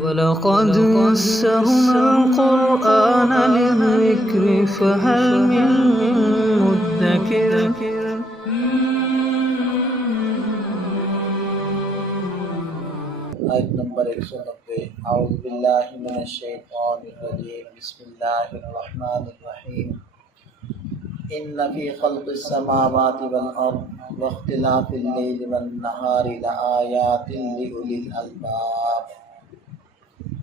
وَلَقَدْ يَسَّرْنَا الْقُرْآنَ لِلذِّكْرِ فَهَلْ مِن مُّدَّكِرٍ آیت نمبر 190 اعوذ باللہ من الشیطان الرجیم بسم اللہ الرحمن الرحیم ان فی خلق السماوات والارض واختلاف اللیل والنہار لآیات لأولی الالباب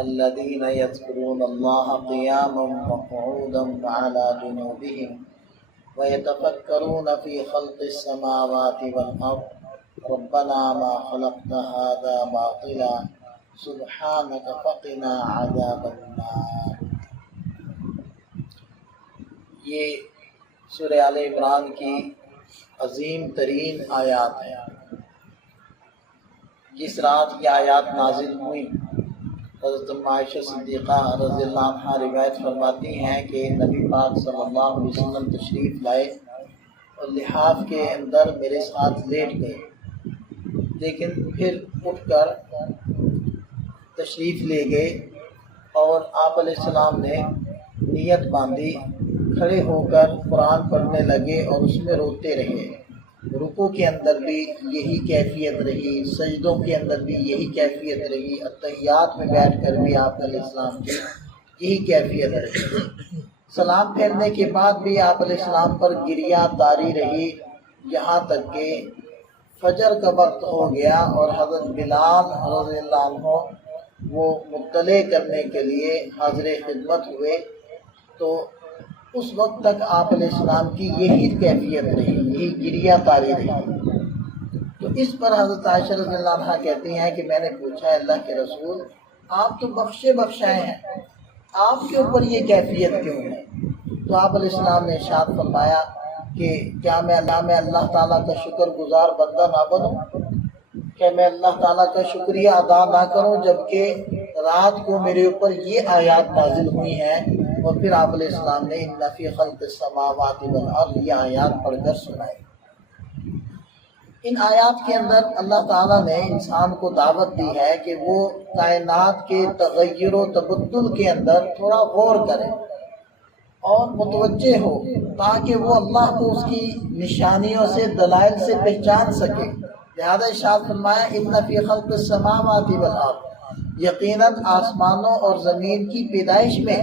الذین یذکرون اللہ قیاما وقعودا وعلی جنوبہم ویتفکرون فی خلق السماوات والارض ربنا ما خلقت هذا باطلا سبحانك فقنا عذاب النار۔ یہ سورہ آل عمران کی عظیم ترین آیات ہیں۔ جس رات یہ آیات نازل ہوئی، حضرت عائشہ صدیقہ رضی اللہ عنہ روایت فرماتی ہیں کہ نبی پاک صلی اللہ علیہ وسلم تشریف لائے اور لحاف کے اندر میرے ساتھ لیٹ گئے، لیکن پھر اٹھ کر تشریف لے گئے اور آپ علیہ السلام نے نیت باندھی، کھڑے ہو کر قرآن پڑھنے لگے اور اس میں روتے رہے۔ رکوع کے اندر بھی یہی کیفیت رہی، سجدوں کے اندر بھی یہی کیفیت رہی، اتحیات میں بیٹھ کر بھی آپ علیہ السلام کی یہی کیفیت رہی۔ سلام پھیرنے کے بعد بھی آپ علیہ السلام پر گریہ طاری رہی، یہاں تک کہ فجر کا وقت ہو گیا اور حضرت بلال رضی اللہ عنہ وہ مطلع کرنے کے لیے حاضر خدمت ہوئے، تو اس وقت تک آپ علیہ السلام کی یہی کیفیت رہی، یہی گریہ طاری رہی۔ تو اس پر حضرت عائشہ رضی اللہ عنہ کہتی ہیں کہ میں نے پوچھا اللہ کے رسول، آپ تو بخشے بخشائے ہیں، آپ کے اوپر یہ کیفیت کیوں ہے؟ تو آپ علیہ السلام نے ارشاد فرمایا کہ کیا میں اللہ تعالیٰ کا شکر گزار بندہ نہ بنوں؟ کیا میں اللہ تعالیٰ کا شکریہ ادا نہ کروں جبکہ رات کو میرے اوپر یہ آیات نازل ہوئی ہیں؟ اور پھر آپ علیہ السلام نے ان فی خلق السماوات والارض یہ آیات پڑھ کر سنائی۔ ان آیات کے اندر اللہ تعالیٰ نے انسان کو دعوت دی ہے کہ وہ کائنات کے تغیر و تبدل کے اندر تھوڑا غور کرے اور متوجہ ہو، تاکہ وہ اللہ کو اس کی نشانیوں سے، دلائل سے پہچان سکے۔ لہذا ارشاد فرمایا ان فی خلق السماوات والارض، یقیناً آسمانوں اور زمین کی پیدائش میں،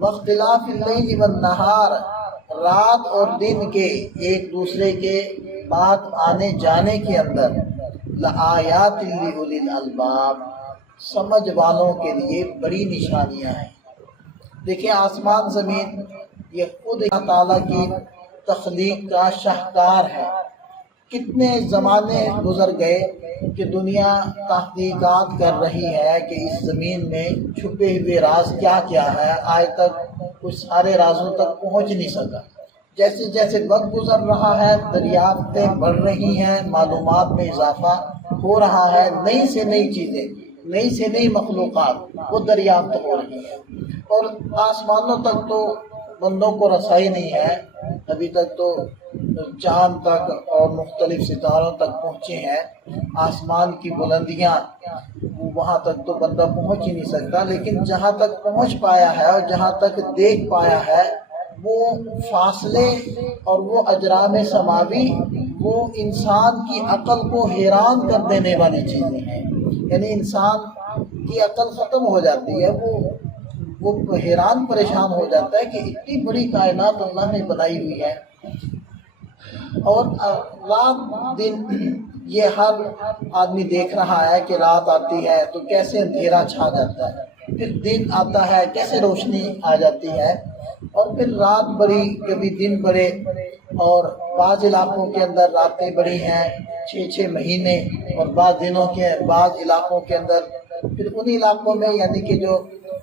واختلاف اللیل والنہار، رات اور دن کے ایک دوسرے کے بعد آنے جانے کے اندر، لآیات لأولی الالباب، سمجھ والوں کے لیے بڑی نشانیاں ہیں۔ دیکھیں آسمان زمین یہ خود اللہ تعالیٰ کی تخلیق کا شاہکار ہے۔ کتنے زمانے گزر گئے کہ دنیا تحقیقات کر رہی ہے کہ اس زمین میں چھپے ہوئے راز کیا کیا ہے، آج تک کچھ سارے رازوں تک پہنچ نہیں سکا۔ جیسے جیسے وقت گزر رہا ہے دریافتیں بڑھ رہی ہیں، معلومات میں اضافہ ہو رہا ہے، نئی سے نئی چیزیں، نئی سے نئی مخلوقات وہ دریافت ہو رہی ہیں، اور آسمانوں تک تو بندوں کو رسائی نہیں ہے، ابھی تک تو چاند تک اور مختلف ستاروں تک پہنچے ہیں۔ آسمان کی بلندیاں وہاں تک تو بندہ پہنچ ہی نہیں سکتا، لیکن جہاں تک پہنچ پایا ہے اور جہاں تک دیکھ پایا ہے وہ فاصلے اور وہ اجرام سماوی، وہ انسان کی عقل کو حیران کر دینے والی چیزیں ہیں۔ یعنی انسان کی عقل ختم ہو جاتی ہے، وہ حیران پریشان ہو جاتا ہے کہ اتنی بڑی کائنات اللہ نے بنائی ہوئی ہے۔ اور رات دن یہ ہر آدمی دیکھ رہا ہے کہ رات آتی ہے تو کیسے اندھیرا چھا جاتا ہے، پھر دن آتا ہے کیسے روشنی آ جاتی ہے، اور پھر رات بڑی کبھی دن بڑے، اور بعض علاقوں کے اندر راتیں بڑی ہیں 6 مہینے، اور بعض علاقوں کے اندر پھر ان علاقوں میں یعنی کہ جو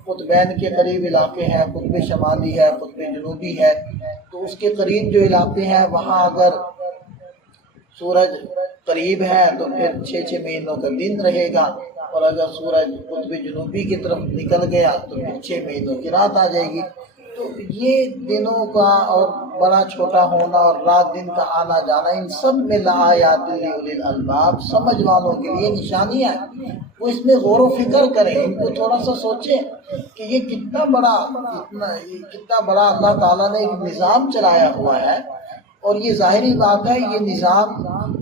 قطبین کے قریب علاقے ہیں، قطب شمالی ہے، قطب جنوبی ہے، تو اس کے قریب جو علاقے ہیں وہاں اگر سورج قریب ہے تو پھر 6 مہینوں کا دن رہے گا، اور اگر سورج قطب جنوبی کی طرف نکل گیا تو پھر 6 مہینوں کی رات آ جائے گی۔ تو یہ دنوں کا اور بڑا چھوٹا ہونا اور رات دن کا آنا جانا، ان سب میں لآیات لأولی الالباب، سمجھ والوں کے لیے نشانیاں ہیں۔ وہ اس میں غور و فکر کریں، ان کو تھوڑا سا سوچیں کہ یہ کتنا بڑا اللہ تعالیٰ نے ایک نظام چلایا ہوا ہے، اور یہ ظاہری بات ہے یہ نظام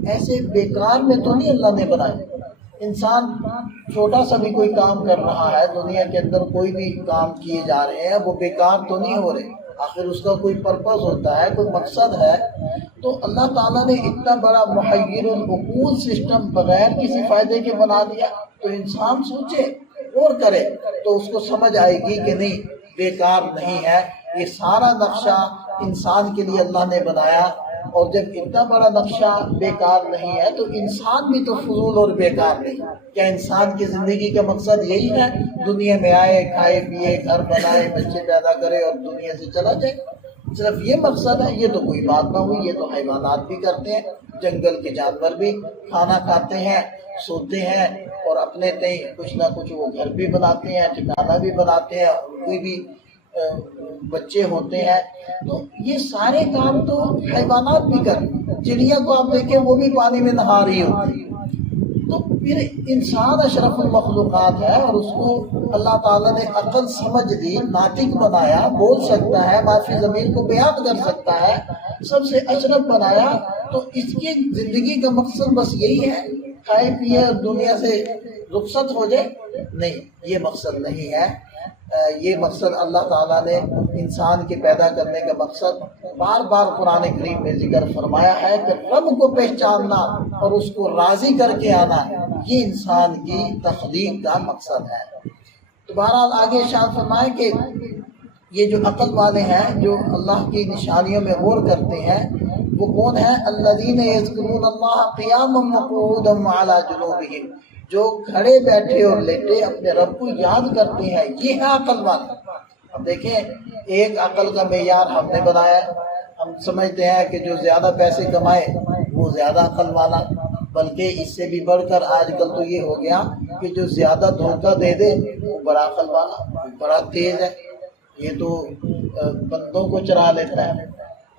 ایسے بیکار میں تو نہیں اللہ نے بنایا۔ انسان چھوٹا سا بھی کوئی کام کر رہا ہے دنیا کے اندر، کوئی بھی کام کیے جا رہے ہیں، وہ بیکار تو نہیں ہو رہے، آخر اس کا کوئی پرپز ہوتا ہے، کوئی مقصد ہے۔ تو اللہ تعالیٰ نے اتنا بڑا محیر العقول سسٹم بغیر کسی فائدے کے بنا دیا، تو انسان سوچے اور کرے تو اس کو سمجھ آئے گی کہ نہیں، بیکار نہیں ہے، یہ سارا نقشہ انسان کے لیے اللہ نے بنایا۔ اور جب اتنا بڑا نقشہ بیکار نہیں ہے تو انسان بھی تو فضول اور بیکار نہیں۔ کیا انسان کی زندگی کا مقصد یہی ہے دنیا میں آئے، کھائے پیے، گھر بنائے، بچے پیدا کرے اور دنیا سے چلا جائے؟ صرف یہ مقصد ہے؟ یہ تو کوئی بات نہ ہوئی۔ یہ تو حیوانات بھی کرتے ہیں، جنگل کے جانور بھی کھانا کھاتے ہیں، سوتے ہیں، اور اپنے تئیں کچھ نہ کچھ وہ گھر بھی بناتے ہیں، ٹھکانہ بھی بناتے ہیں، ان کی بھی بچے ہوتے ہیں۔ تو یہ سارے کام تو حیوانات بھی کرتے، چڑیا کو آپ دیکھیں وہ بھی پانی میں نہا رہی ہوتی ہے۔ تو پھر انسان اشرف المخلوقات ہے، اور اس کو اللہ تعالیٰ نے عقل سمجھ دی، ناطق بنایا، بول سکتا ہے، معافی ضمیر کو بیان کر سکتا ہے، سب سے اشرف بنایا۔ تو اس کی زندگی کا مقصد بس یہی ہے کھائے پیے اور دنیا سے رخصت ہو جائے؟ نہیں، یہ مقصد نہیں ہے۔ یہ مقصد اللہ تعالیٰ نے انسان کے پیدا کرنے کا مقصد بار بار قرآن کریم میں ذکر فرمایا ہے کہ رب کو پہچاننا اور اس کو راضی کر کے آنا، یہ انسان کی تخلیق کا مقصد ہے۔ تو بہرحال آگے ارشاد فرمائے کہ یہ جو عقل والے ہیں، جو اللہ کی نشانیوں میں غور کرتے ہیں، وہ کون ہیں؟ الذین یذکرون اللہ قیاما وقعودا وعلی جنوبہم، جو کھڑے بیٹھے اور لیٹے اپنے رب کو یاد کرتے ہیں، یہ ہے عقل والے۔ اب دیکھیں، ایک عقل کا معیار ہم نے بنایا ہے، ہم سمجھتے ہیں کہ جو زیادہ پیسے کمائے وہ زیادہ عقل والا، بلکہ اس سے بھی بڑھ کر آج کل تو یہ ہو گیا کہ جو زیادہ دھوکہ دے دے وہ بڑا عقل والا، بڑا تیز ہے، یہ تو بندوں کو چرا لیتا ہے،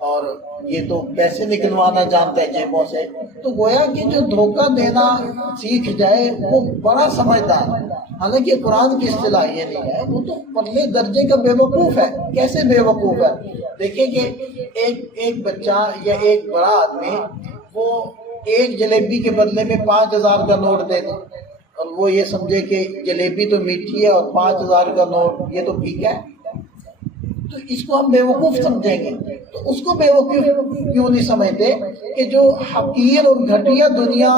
اور یہ تو پیسے نکلوانا جانتا ہے جیبوں سے۔ تو گویا کہ جو دھوکہ دینا سیکھ جائے وہ بڑا سمجھدار ہے۔ حالانکہ قرآن کی اصطلاح یہ نہیں ہے، وہ تو پرلے درجے کا بے وقوف ہے۔ کیسے بے وقوف ہے؟ دیکھیں کہ ایک بچہ یا ایک بڑا آدمی وہ ایک جلیبی کے بدلے میں 5000 کا نوٹ دے دے، اور وہ یہ سمجھے کہ جلیبی تو میٹھی ہے اور 5000 کا نوٹ یہ تو پھیکا ہے، تو اس کو ہم بے وقوف سمجھیں گے۔ تو اس کو بے وقوف کیوں نہیں سمجھتے کہ جو حقیر اور گھٹیا دنیا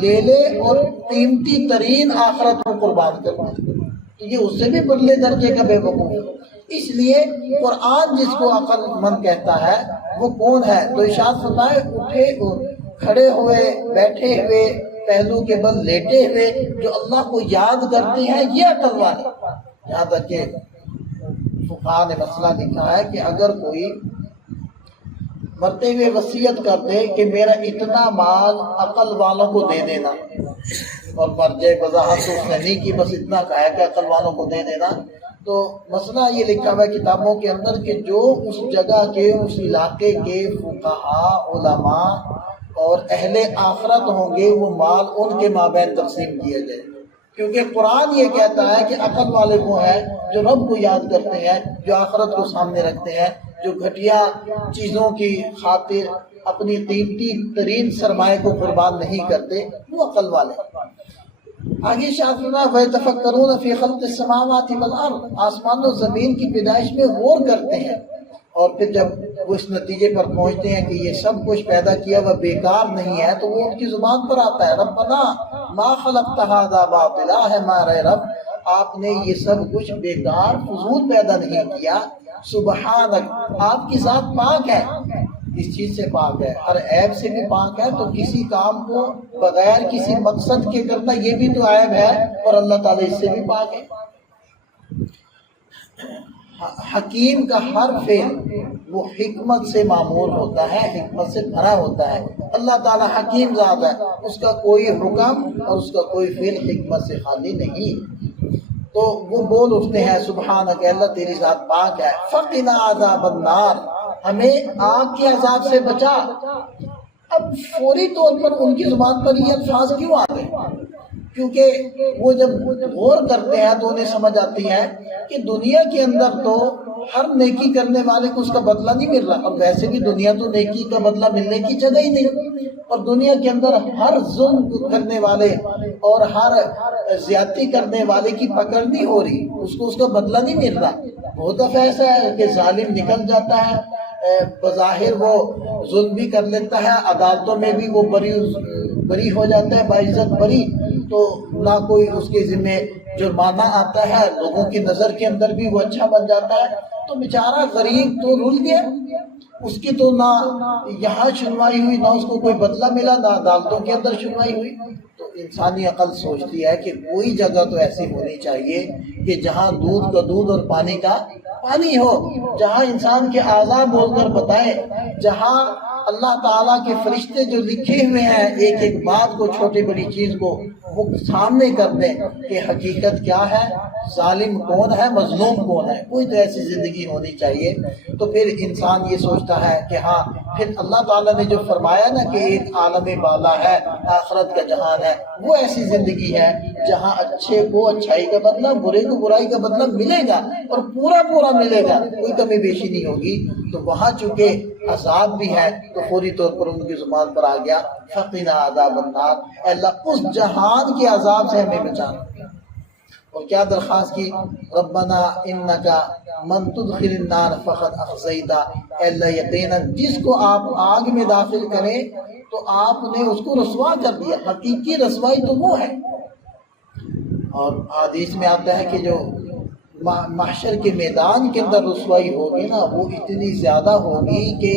لے لے اور قیمتی ترین آخرت کو قربان کر دے، تو یہ اس سے بھی بدلے درجے کا بے وقوف ہے۔ اس لیے قرآن جس کو عقل مند کہتا ہے وہ کون ہے؟ تو ارشاد فرمائے اٹھے، کھڑے ہوئے، بیٹھے ہوئے، پہلو کے بل لیٹے ہوئے، جو اللہ کو یاد کرتے ہیں، یہ عقل والے۔ یہاں تک کہ فقہاء نے مسئلہ لکھا ہے کہ اگر کوئی مرتے ہوئے وصیت کر دے کہ میرا اتنا مال عقل والوں کو دے دینا، اور مر جائے وضاحت تو اس نے نہیں کی، بس اتنا کہا کہ عقل والوں کو دے دینا، تو مسئلہ یہ لکھا ہوا ہے کتابوں کے اندر کہ جو اس جگہ کے، اس علاقے کے فقہاء، علماء اور اہل آخرت ہوں گے، وہ مال ان کے مابین تقسیم کیا جائے، کیونکہ قرآن یہ کہتا ہے کہ عقل والے وہ ہیں جو رب کو یاد کرتے ہیں، جو آخرت کو سامنے رکھتے ہیں، جو گھٹیا چیزوں کی خاطر اپنی قیمتی ترین سرمایہ کو قربان نہیں کرتے، وہ عقل والے۔ آگے شاعرہ وَيَتَفَكَّرُونَ فِي خَلْقِ السَّمَاوَاتِ وَالْأَرْضِ، آسمان و زمین کی پیدائش میں غور کرتے ہیں، اور پھر جب وہ اس نتیجے پر پہنچتے ہیں کہ یہ سب کچھ پیدا کیا وہ بیکار نہیں ہے، تو وہ ان کی زبان پر آتا ہے، ربنا ما خلقت هذا باطلا، ہے ہمارے رب آپ نے یہ سب کچھ بیکار فضول پیدا نہیں کیا، سبحانک آپ کی ذات پاک ہے، اس چیز سے پاک ہے، ہر عیب سے بھی پاک ہے، تو کسی کام کو بغیر کسی مقصد کے کرنا یہ بھی تو عیب ہے، اور اللہ تعالیٰ اس سے بھی پاک ہے۔ حکیم کا ہر فعل وہ حکمت سے معمول ہوتا ہے، حکمت سے بھرا ہوتا ہے۔ اللہ تعالیٰ حکیم ذات ہے، اس کا کوئی حکم اور اس کا کوئی فعل حکمت سے خالی نہیں۔ تو وہ بول اٹھتے ہیں سبحانک، اللہ تیری ذات پاک ہے، فقنا عذاب النار، ہمیں آگ کے عذاب سے بچا۔ اب فوری طور پر ان کی زبان پر یہ الفاظ کیوں آ گئے؟ کیونکہ وہ جب غور کرتے ہیں تو انہیں سمجھ آتی ہے کہ دنیا کے اندر تو ہر نیکی کرنے والے کو اس کا بدلہ نہیں مل رہا، اور ویسے بھی دنیا تو نیکی کا بدلہ ملنے کی جگہ ہی نہیں، اور دنیا کے اندر ہر ظلم کرنے والے اور ہر زیادتی کرنے والے کی پکڑ نہیں ہو رہی، اس کو اس کا بدلہ نہیں مل رہا۔ بہت دفعہ ایسا ہے کہ ظالم نکل جاتا ہے، بظاہر وہ ظلم بھی کر لیتا ہے، عدالتوں میں بھی وہ بری ہو جاتا ہے، باعزت بری، تو نہ کوئی اس کے ذمہ جرمانہ آتا ہے، لوگوں کی نظر کے اندر بھی وہ اچھا بن جاتا ہے، تو بیچارہ غریب تو رول گیا، اس کی تو نہ یہاں سنوائی ہوئی، نہ اس کو کوئی بدلہ ملا، نہ عدالتوں کے اندر سنوائی ہوئی۔ تو انسانی عقل سوچتی ہے کہ کوئی جگہ تو ایسی ہونی چاہیے کہ جہاں دودھ کا دودھ اور پانی کا پانی ہو، جہاں انسان کے اعضاء بول کر بتائیں، جہاں اللہ تعالیٰ کے فرشتے جو لکھے ہوئے ہیں ایک ایک بات کو، چھوٹی بڑی چیز کو وہ سامنے کر دیں کہ حقیقت کیا ہے، ظالم کون ہے، مظلوم کون ہے۔ کوئی تو ایسی زندگی ہونی چاہیے۔ تو پھر انسان یہ سوچتا ہے کہ ہاں، پھر اللہ تعالیٰ نے جو فرمایا نا کہ ایک عالم بالا ہے، آخرت کا جہان ہے، وہ ایسی زندگی ہے جہاں اچھے کو اچھائی کا بدلہ، برے کو برائی کا بدلہ ملے گا، اور پورا پورا ملے گا، کوئی کمی بیشی نہیں ہوگی۔ تو وہاں چونکہ عذاب بھی ہے تو فوری طور پر ان کی زبان پر آ گیا فقنا عذاب النار، اے اللہ اس جہان کے عذاب سے ہمیں بچانا۔ اور کیا درخواست کی؟ ربنا انکا من تدخل النار فقد اخزیتا، اے اللہ یقیناً جس کو آپ آگ میں داخل کریں تو آپ نے اس کو رسوا کر دیا، حقیقی رسوائی تو وہ ہے۔ اور حدیث میں آتا ہے کہ جو محشر کے میدان کے اندر رسوائی ہوگی نا، وہ اتنی زیادہ ہوگی کہ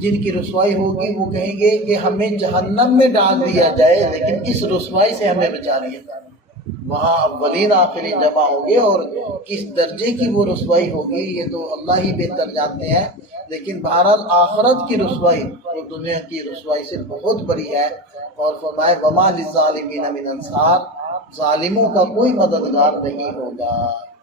جن کی رسوائی ہوگی وہ کہیں گے کہ ہمیں جہنم میں ڈال دیا جائے لیکن اس رسوائی سے ہمیں بچا لیا۔ وہاں اولین آخرین جمع ہوں گے، اور کس درجے کی وہ رسوائی ہوگی یہ تو اللہ ہی بہتر جانتے ہیں، لیکن بہرحال آخرت کی رسوائی وہ دنیا کی رسوائی سے بہت بڑی ہے۔ اور فرمائے وما للظالمین من انصار، ظالموں کا کوئی مددگار نہیں ہوگا۔